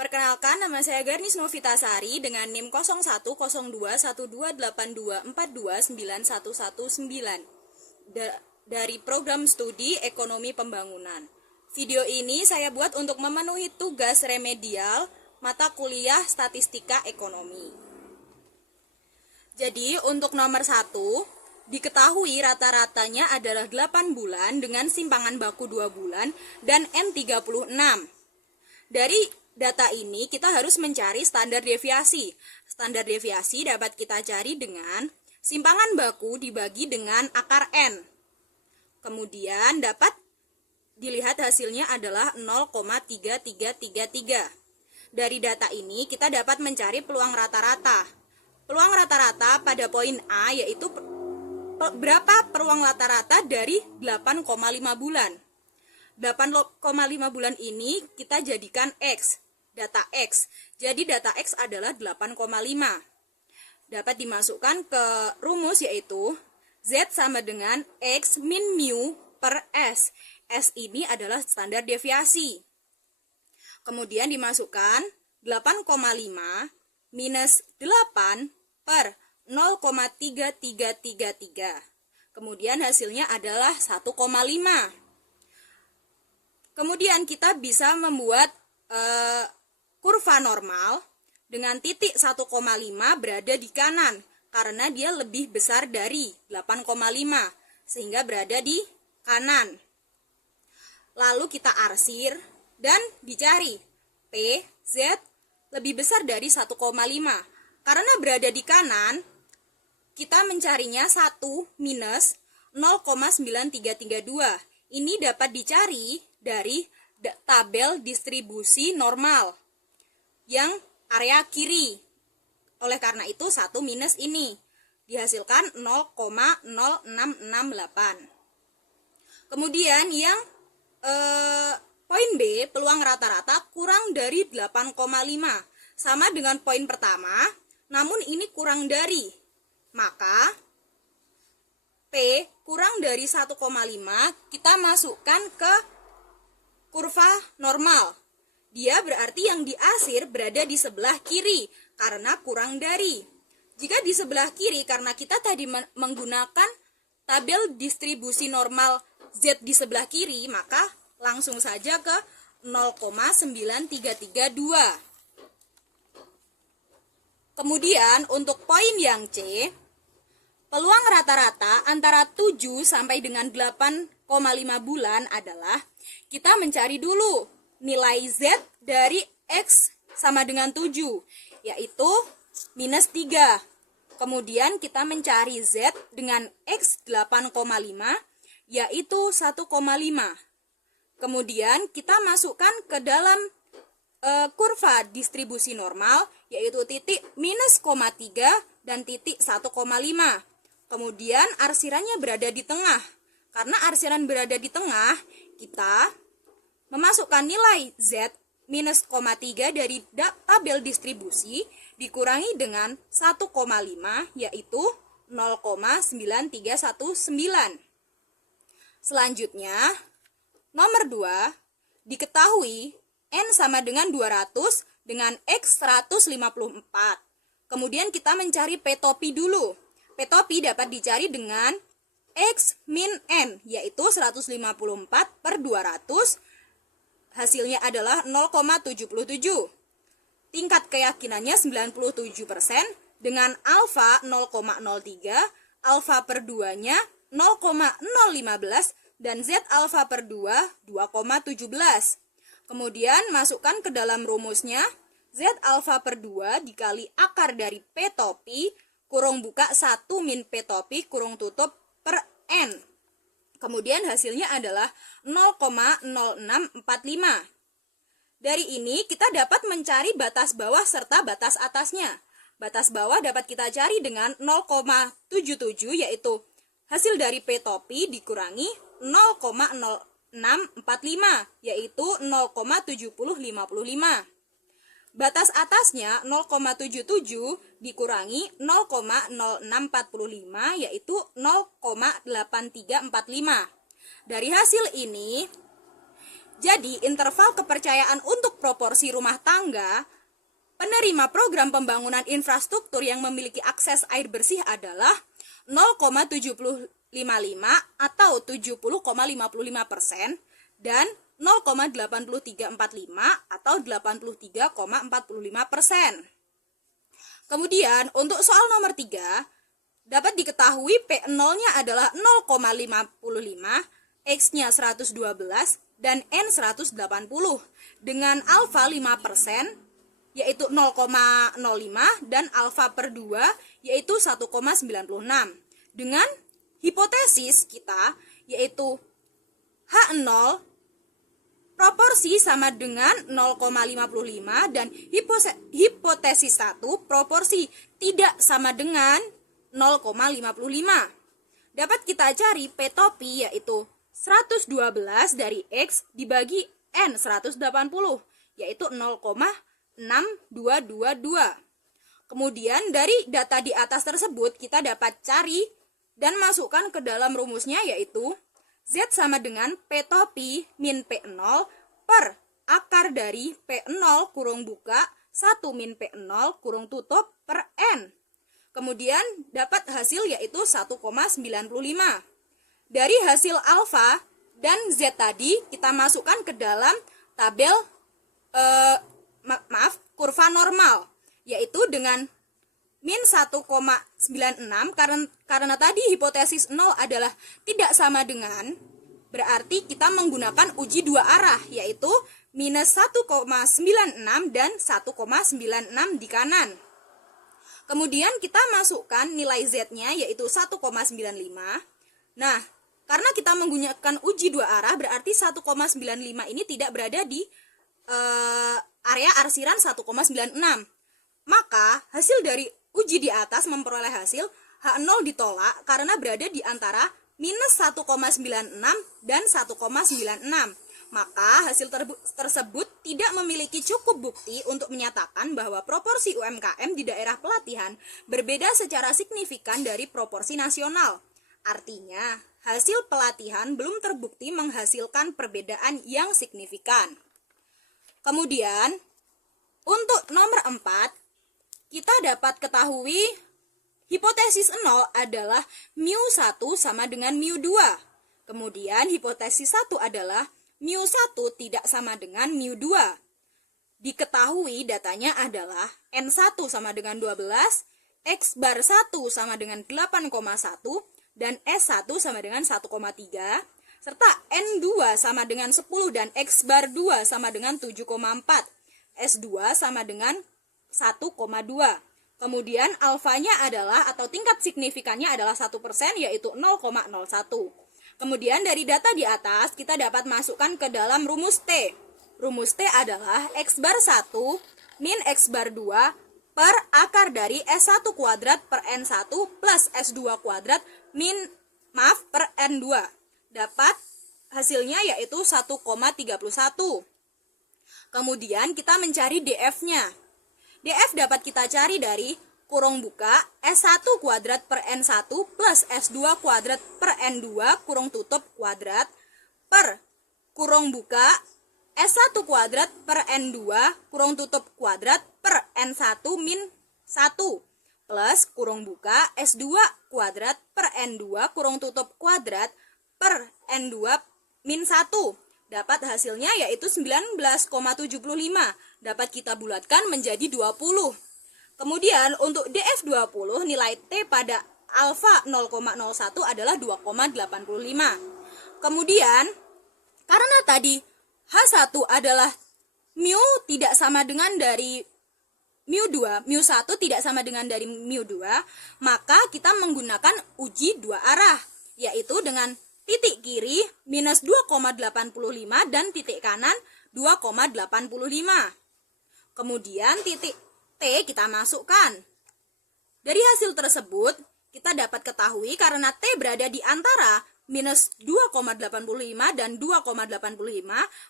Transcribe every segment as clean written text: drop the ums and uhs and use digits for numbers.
Perkenalkan, nama saya Garnis Novitasari dengan NIM 01021282429119 dari program studi Ekonomi Pembangunan. Video ini saya buat untuk memenuhi tugas remedial mata kuliah Statistika Ekonomi. Jadi, untuk nomor 1, diketahui rata-ratanya adalah 8 bulan dengan simpangan baku 2 bulan dan N36. Dari data ini kita harus mencari standar deviasi. Standar deviasi dapat kita cari dengan simpangan baku dibagi dengan akar N. Kemudian dapat dilihat hasilnya adalah 0,3333. Dari data ini kita dapat mencari peluang rata-rata. Peluang rata-rata pada poin A yaitu berapa peluang rata-rata dari 8,5 bulan. 8,5 bulan ini kita jadikan X, data X. Jadi data X adalah 8,5. Dapat dimasukkan ke rumus yaitu Z sama dengan X min mu per S. S ini adalah standar deviasi. Kemudian dimasukkan 8,5 minus 8 per 0,3333. Kemudian hasilnya adalah 1,5. Kemudian kita bisa membuat kurva normal dengan titik 1,5 berada di kanan karena dia lebih besar dari 8,5 sehingga berada di kanan. Lalu kita arsir dan dicari P, Z lebih besar dari 1,5. Karena berada di kanan, kita mencarinya 1 minus 0,9332. Ini dapat dicari dari tabel distribusi normal yang area kiri. Oleh karena itu 1 minus ini dihasilkan 0,0668. Kemudian yang poin B, peluang rata-rata kurang dari 8,5. Sama dengan poin pertama, namun ini kurang dari. Maka P kurang dari 1,5 kita masukkan ke kurva normal. Dia berarti yang diarsir berada di sebelah kiri karena kurang dari. Jika di sebelah kiri karena kita tadi menggunakan tabel distribusi normal Z di sebelah kiri, maka langsung saja ke 0,9332. Kemudian untuk poin yang C, peluang rata-rata antara 7 sampai dengan 8,5 bulan adalah kita mencari dulu nilai Z dari X sama dengan 7, yaitu minus 3. Kemudian kita mencari Z dengan X 8,5, yaitu 1,5. Kemudian kita masukkan ke dalam kurva distribusi normal, yaitu titik minus 0,3 dan titik 1,5. Kemudian arsirannya berada di tengah. Karena arsiran berada di tengah, kita memasukkan nilai Z minus 0,3 dari tabel distribusi dikurangi dengan 1,5, yaitu 0,9319. Selanjutnya, nomor 2, diketahui N sama dengan 200 dengan X 154. Kemudian kita mencari P topi dulu. P topi dapat dicari dengan X min N, yaitu 154 per 200. Hasilnya adalah 0,77. Tingkat keyakinannya 97% dengan alfa 0,03, alfa per 2-nya 0,015, dan Z alfa per 2 2,17. Kemudian masukkan ke dalam rumusnya Z alfa per 2 dikali akar dari P topi kurung buka 1 min P topi kurung tutup per N. Kemudian hasilnya adalah 0,0645. Dari ini kita dapat mencari batas bawah serta batas atasnya. Batas bawah dapat kita cari dengan 0,77, yaitu hasil dari P topi dikurangi 0,0645, yaitu 0,7055. Batas atasnya 0,77 dikurangi 0,0645, yaitu 0,8345. Dari hasil ini Jadi, interval kepercayaan untuk proporsi rumah tangga penerima program pembangunan infrastruktur yang memiliki akses air bersih adalah 0,755 atau 70,55% dan 0,8345 atau 83,45%. Kemudian, untuk soal nomor 3, dapat diketahui P0-nya adalah 0,55, X-nya 112, dan N 180 dengan alfa 5% yaitu 0,05 dan alfa per 2 yaitu 1,96. Dengan hipotesis kita yaitu H0 proporsi sama dengan 0,55 dan hipotesis 1 proporsi tidak sama dengan 0,55. Dapat kita cari P topi yaitu 112 dari X dibagi N 180 yaitu 0,6222. Kemudian dari data di atas tersebut kita dapat cari dan masukkan ke dalam rumusnya yaitu Z sama dengan P topi min P0 per akar dari P0 kurung buka 1 min P0 kurung tutup per N. Kemudian dapat hasil yaitu 1,95. Dari hasil alfa dan Z tadi kita masukkan ke dalam tabel kurva normal yaitu dengan min 1,96 karena tadi hipotesis 0 adalah tidak sama dengan, berarti kita menggunakan uji dua arah yaitu minus 1,96 dan 1,96 di kanan. Kemudian kita masukkan nilai Z-nya yaitu 1,95. Nah, karena kita menggunakan uji dua arah berarti 1,95 ini tidak berada di area arsiran 1,96. Maka hasil dari uji di atas memperoleh hasil H0 ditolak karena berada di antara minus 1,96 dan 1,96. Maka hasil tersebut tidak memiliki cukup bukti untuk menyatakan bahwa proporsi UMKM di daerah pelatihan berbeda secara signifikan dari proporsi nasional. Artinya, hasil pelatihan belum terbukti menghasilkan perbedaan yang signifikan. Kemudian, untuk nomor 4, kita dapat ketahui hipotesis 0 adalah mu1 sama dengan mu2. Kemudian hipotesis 1 adalah mu1 tidak sama dengan mu2. Diketahui datanya adalah N1 sama dengan 12, X bar 1 sama dengan 8,1, dan S1 sama dengan 1,3, serta N2 sama dengan 10 dan X bar 2 sama dengan 7,4, S2 sama dengan 1,2. Kemudian alfanya adalah atau tingkat signifikannya adalah 1% yaitu 0,01. Kemudian dari data di atas kita dapat masukkan ke dalam rumus T. Rumus T adalah X bar 1 min X bar 2 per akar dari S1 kuadrat per N1 plus S2 kuadrat per N2. Dapat hasilnya yaitu 1,31. Kemudian kita mencari DF-nya. DF dapat kita cari dari kurung buka S1 kuadrat per N1 plus S2 kuadrat per N2 kurung tutup kuadrat per kurung buka S1 kuadrat per N2 kurung tutup kuadrat per N1 min 1 plus kurung buka S2 kuadrat per N2 kurung tutup kuadrat per N2 min 1. Dapat hasilnya yaitu 19,75. Dapat kita bulatkan menjadi 20. Kemudian untuk DF20 nilai T pada alfa 0,01 adalah 2,85. Kemudian karena tadi H1 adalah mu tidak sama dengan dari mu2, mu1 tidak sama dengan dari mu2, maka kita menggunakan uji dua arah yaitu dengan titik kiri minus 2,85 dan titik kanan 2,85. Kemudian titik T kita masukkan. Dari hasil tersebut, kita dapat ketahui karena T berada di antara minus 2,85 dan 2,85,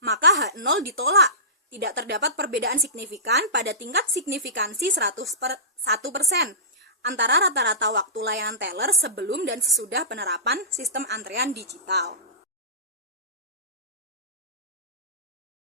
maka H0 ditolak. Tidak terdapat perbedaan signifikan pada tingkat signifikansi 100% antara rata-rata waktu layanan teller sebelum dan sesudah penerapan sistem antrean digital.